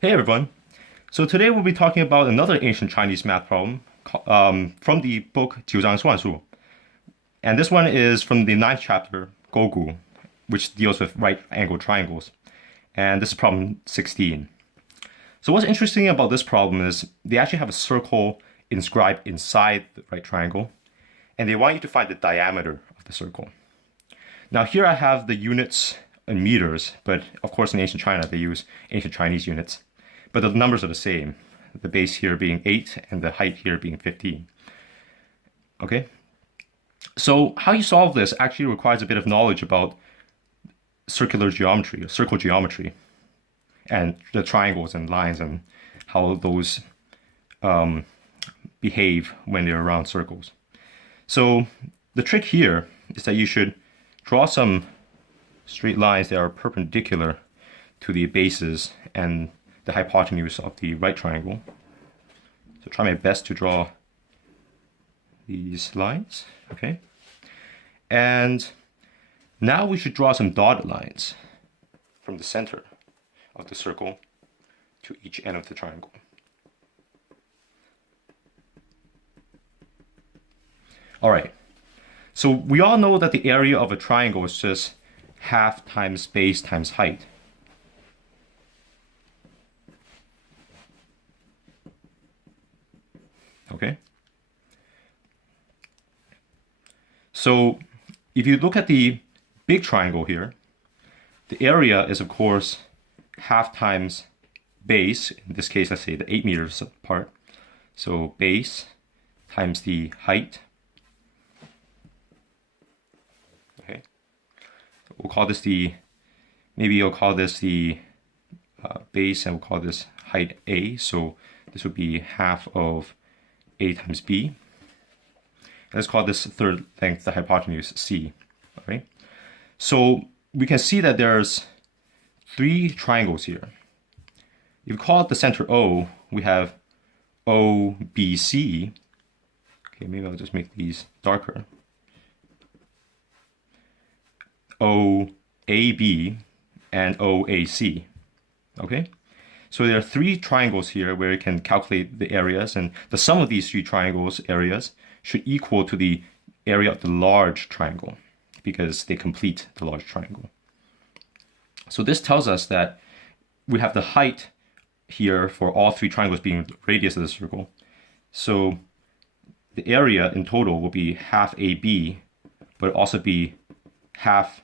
Hey everyone. So today we'll be talking about another ancient Chinese math problem from the book 九章算术. And this one is from the ninth chapter, Gogu, which deals with right angled triangles. And this is problem 16. So what's interesting about this problem is they actually have a circle inscribed inside the right triangle, and they want you to find the diameter of the circle. Now here I have the units in meters, but of course in ancient China they use ancient Chinese units. But the numbers are the same, the base here being 8 and the height here being 15. Okay, so how you solve this actually requires a bit of knowledge about circular geometry, or circle geometry, and the triangles and lines and how those behave when they're around circles. So the trick here is that you should draw some straight lines that are perpendicular to the bases and the hypotenuse of the right triangle. So try my best to draw these lines, okay? And now we should draw some dotted lines from the center of the circle to each end of the triangle. All right, so we all know that the area of a triangle is just half times base times height. Okay. So if you look at the big triangle here, the area is of course half times base. In this case, let's say the 8 meters apart. So base times the height. Okay. We'll call this maybe you'll call this the base, and we'll call this height A. So this would be half of A times B. Let's call this third length the hypotenuse C. All right. So we can see that there's 3 triangles here. If you call it the center O, we have OBC. Okay, maybe I'll just make these darker. OAB and OAC. Okay. So there are 3 triangles here where you can calculate the areas, and the sum of these 3 triangles areas should equal to the area of the large triangle because they complete the large triangle. So this tells us that we have the height here for all 3 triangles being the radius of the circle. So the area in total will be half AB, but also be half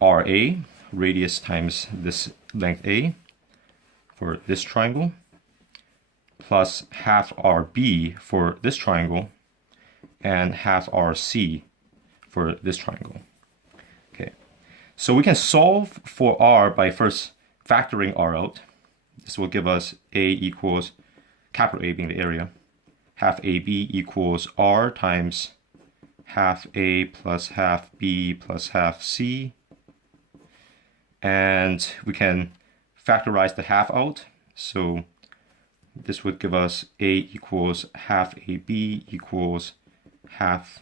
RA, radius times this length A, for this triangle, plus half RB for this triangle, and half RC for this triangle. Okay, so we can solve for R by first factoring R out. This will give us A equals, capital A being the area, half AB equals R times half A plus half B plus half C. And we can factorize the half out. So this would give us A equals half AB equals half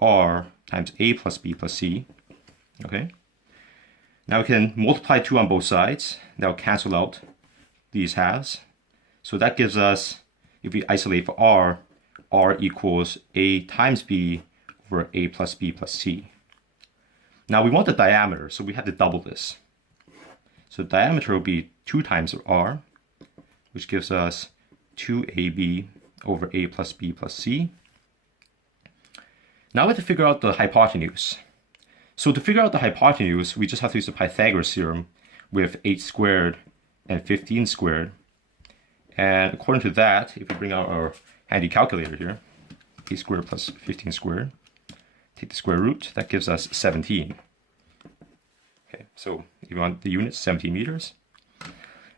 R times A plus B plus C. Okay. Now we can multiply 2 on both sides. That will cancel out these halves. So that gives us, if we isolate for R equals A times B over A plus B plus C. Now we want the diameter, so we have to double this. So diameter will be 2 times R, which gives us 2AB over A plus B plus C. Now we have to figure out the hypotenuse. So to figure out the hypotenuse, we just have to use the Pythagoras theorem with 8 squared and 15 squared. And according to that, if we bring out our handy calculator here, 8 squared plus 15 squared, take the square root, that gives us 17. Okay, so if you want the units, 17 meters.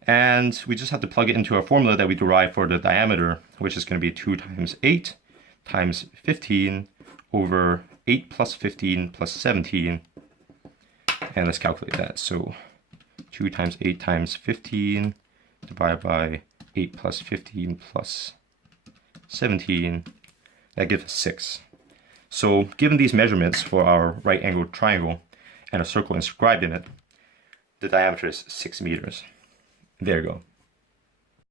And we just have to plug it into our formula that we derived for the diameter, which is going to be 2 times 8 times 15 over 8 plus 15 plus 17. And let's calculate that. So 2 times 8 times 15 divided by 8 plus 15 plus 17, that gives us 6. So given these measurements for our right angled triangle and a circle inscribed in it, the diameter is 6 meters. There you go.